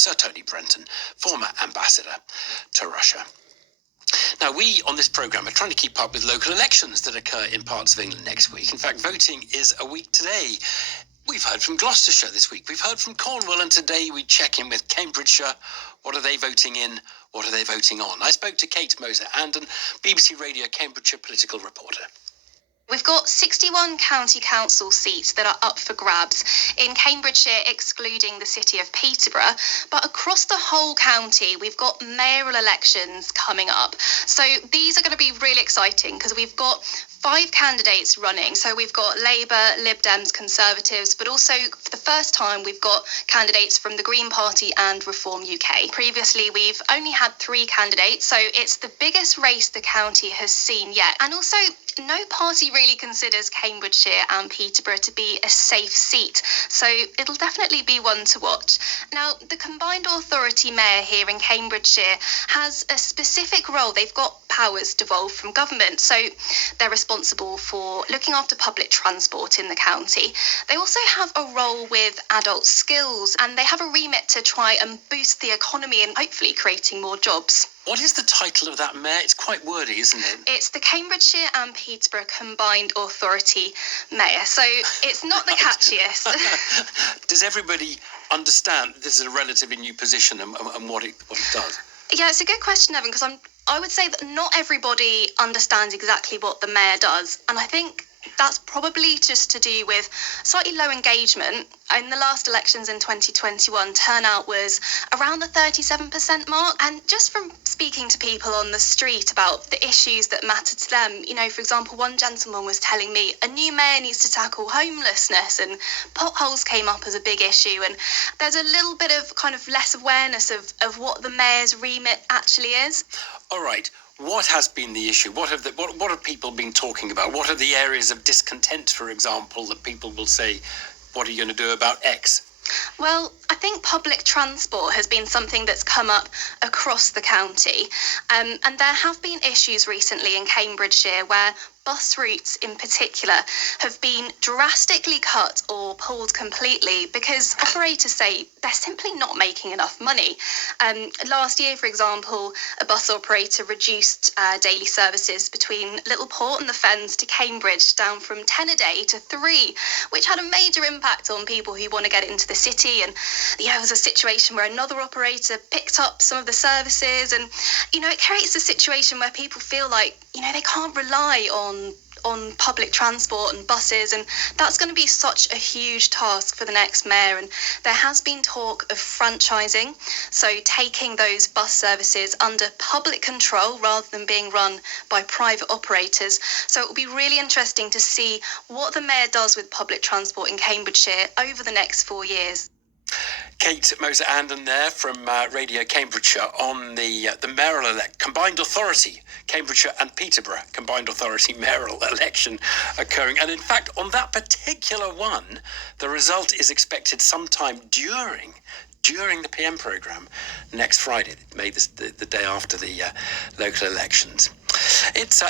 Sir Tony Brenton, former ambassador to Russia. Now, we on this programme are trying to keep up with local elections that occur in parts of England next week. In fact, voting is a week today. We've heard from Gloucestershire this week. We've heard from Cornwall, and today we check in with Cambridgeshire. What are they voting in? What are they voting on? I spoke to Kate Moser-Andon, BBC Radio Cambridgeshire political reporter. We've got 61 county council seats that are up for grabs in Cambridgeshire, excluding the city of Peterborough. But across the whole county, we've got mayoral elections coming up. So these are going to be really exciting because we've got 5 candidates running. So we've got Labour, Lib Dems, Conservatives, but also for the first time, we've got candidates from the Green Party and Reform UK. Previously, we've only had 3 candidates, so it's the biggest race the county has seen yet. And also, no party really considers Cambridgeshire and Peterborough to be a safe seat, so it'll definitely be one to watch. Now, the Combined Authority Mayor here in Cambridgeshire has a specific role. They've got powers devolved from government, so they're responsible for looking after public transport in the county. They also have a role with adult skills, and they have a remit to try and boost the economy and hopefully creating more jobs. What is the title of that mayor? It's quite wordy, isn't it? It's the Cambridgeshire and Peterborough Combined Authority Mayor, so it's not the catchiest. Does everybody understand this is a relatively new position and what it does? Yeah, it's a good question, Evan, because I would say that not everybody understands exactly what the mayor does, and I think that's probably just to do with slightly low engagement. In the last elections in 2021, turnout was around the 37% mark. And just from speaking to people on the street about the issues that matter to them, for example, one gentleman was telling me a new mayor needs to tackle homelessness, and potholes came up as a big issue. And there's a little bit of kind of less awareness of what the mayor's remit actually is. All right. What has been the issue? What have people been talking about? What are the areas of discontent, for example, that people will say, what are you going to do about X? Well, I think public transport has been something that's come up across the county. And there have been issues recently in Cambridgeshire where bus routes in particular have been drastically cut or pulled completely because operators say they're simply not making enough money. Last year, for example, a bus operator reduced daily services between Littleport and the Fens to Cambridge down from 10 a day to 3, which had a major impact on people who want to get into the city. And there was a situation where another operator picked up some of the services, and it creates a situation where people feel like they can't rely on public transport and buses, and that's going to be such a huge task for the next mayor. And there has been talk of franchising, so taking those bus services under public control rather than being run by private operators. So it will be really interesting to see what the mayor does with public transport in Cambridgeshire over the next 4 years. Kate Moser-Andon there from Radio Cambridgeshire on the mayoral Combined Authority, Cambridgeshire and Peterborough Combined Authority mayoral election occurring. And in fact, on that particular one, the result is expected sometime during the PM programme next Friday, May the day after the local elections. It's